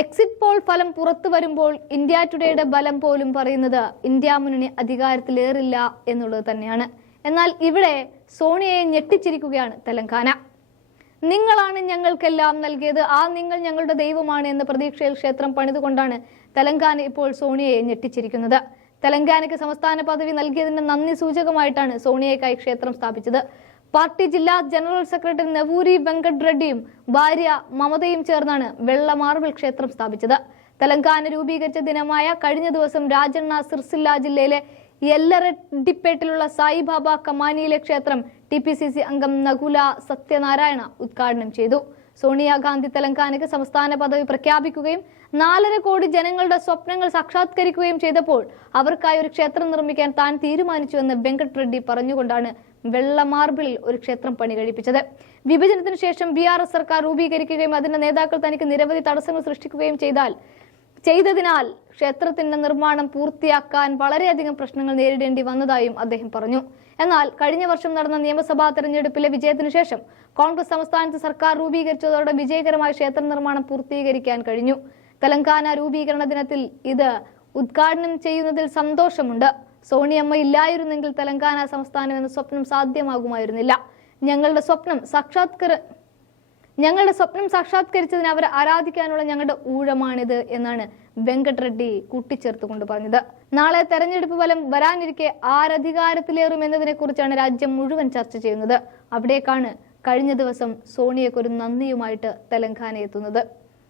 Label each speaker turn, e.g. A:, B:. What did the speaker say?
A: Exit poll ഫലം പുറത്തു വരുമ്പോൾ ഇന്ത്യ ടുഡേയുടെ ബലം പോലും പറയുന്നത് ഇന്ത്യ മുന്നണി അധികാരത്തിലേറില്ല എന്നുള്ളത് തന്നെയാണ്. എന്നാൽ ഇവിടെ സോണിയയെ ഞെട്ടിച്ചിരിക്കുകയാണ് തെലങ്കാന. നിങ്ങളാണ് ഞങ്ങൾക്കെല്ലാം നൽകിയത്. ആ നിങ്ങൾ ഞങ്ങളുടെ ദൈവമാണ് എന്ന പ്രതീക്ഷയിൽ ക്ഷേത്രം പണിതുകൊണ്ടാണ് തെലങ്കാന ഇപ്പോൾ സോണിയയെ ഞെട്ടിച്ചിരിക്കുന്നത്. തെലങ്കാനയ്ക്ക് സംസ്ഥാന പദവി നൽകിയതിന്റെ നന്ദി സൂചകമായിട്ടാണ് സോണിയയ്ക്കായി ക്ഷേത്രം സ്ഥാപിച്ചത്. പാർട്ടി ജില്ലാ ജനറൽ സെക്രട്ടറി നവൂരി വെങ്കട് റെഡ്ഡിയും ഭാര്യ മമതയും ചേർന്നാണ് വെള്ള മാർബിൾ ക്ഷേത്രം സ്ഥാപിച്ചത്. തെലങ്കാന രൂപീകരിച്ച ദിനമായ കഴിഞ്ഞ ദിവസം രാജണ്ണ സിർസില്ല ജില്ലയിലെ എല്ലറെഡ്ഡിപ്പേട്ടിലുള്ള സായിബാബ കമാനിയിലെ ക്ഷേത്രം ടി അംഗം നകുല സത്യനാരായണ ഉദ്ഘാടനം ചെയ്തു. സോണിയാഗാന്ധി തെലങ്കാനയ്ക്ക് സംസ്ഥാന പദവി പ്രഖ്യാപിക്കുകയും നാലര കോടി ജനങ്ങളുടെ സ്വപ്നങ്ങൾ സാക്ഷാത്കരിക്കുകയും ചെയ്തപ്പോൾ അവർക്കായി ഒരു ക്ഷേത്രം നിർമ്മിക്കാൻ താൻ തീരുമാനിച്ചുവെന്ന് വെങ്കട് റെഡ്ഡി പറഞ്ഞുകൊണ്ടാണ് വെള്ള മാർബിളിൽ ഒരു ക്ഷേത്രം പണി കഴിപ്പിച്ചത്. വിഭജനത്തിന് ശേഷം ബി ആർ എസ് സർക്കാർ രൂപീകരിക്കുകയും അതിന്റെ നേതാക്കൾ തനിക്ക് നിരവധി തടസ്സങ്ങൾ സൃഷ്ടിക്കുകയും ചെയ്താൽ ചെയ്തതിനാൽ ക്ഷേത്രത്തിന്റെ നിർമ്മാണം പൂർത്തിയാക്കാൻ വളരെയധികം പ്രശ്നങ്ങൾ നേരിടേണ്ടി വന്നതായും അദ്ദേഹം പറഞ്ഞു. എന്നാൽ കഴിഞ്ഞ വർഷം നടന്ന നിയമസഭാ തെരഞ്ഞെടുപ്പിലെ വിജയത്തിനു ശേഷം കോൺഗ്രസ് സംസ്ഥാനത്ത് സർക്കാർ രൂപീകരിച്ചതോടെ വിജയകരമായ ക്ഷേത്ര നിർമ്മാണം പൂർത്തീകരിക്കാൻ കഴിഞ്ഞു. തെലങ്കാന രൂപീകരണ ദിനത്തിൽ ഇത് ഉദ്ഘാടനം ചെയ്യുന്നതിൽ സന്തോഷമുണ്ട്. സോണിയമ്മ ഇല്ലായിരുന്നെങ്കിൽ തെലങ്കാന സംസ്ഥാനം എന്ന സ്വപ്നം സാധ്യമാകുമായിരുന്നില്ല. ഞങ്ങളുടെ സ്വപ്നം സാക്ഷാത്കര ഞങ്ങളുടെ സ്വപ്നം സാക്ഷാത്കരിച്ചതിന് അവരെ ആരാധിക്കാനുള്ള ഞങ്ങളുടെ ഊഴമാണിത് എന്നാണ് വെങ്കട് റെഡ്ഡി കൂട്ടിച്ചേർത്തുകൊണ്ട് പറഞ്ഞത്. നാളെ തെരഞ്ഞെടുപ്പ് ഫലം വരാനിരിക്കെ ആരധികാരത്തിലേറും എന്നതിനെ കുറിച്ചാണ് രാജ്യം മുഴുവൻ ചർച്ച ചെയ്യുന്നത്. അവിടേക്കാണ് കഴിഞ്ഞ ദിവസം സോണിയക്കൊരു നന്ദിയുമായിട്ട് തെലങ്കാന എത്തുന്നത്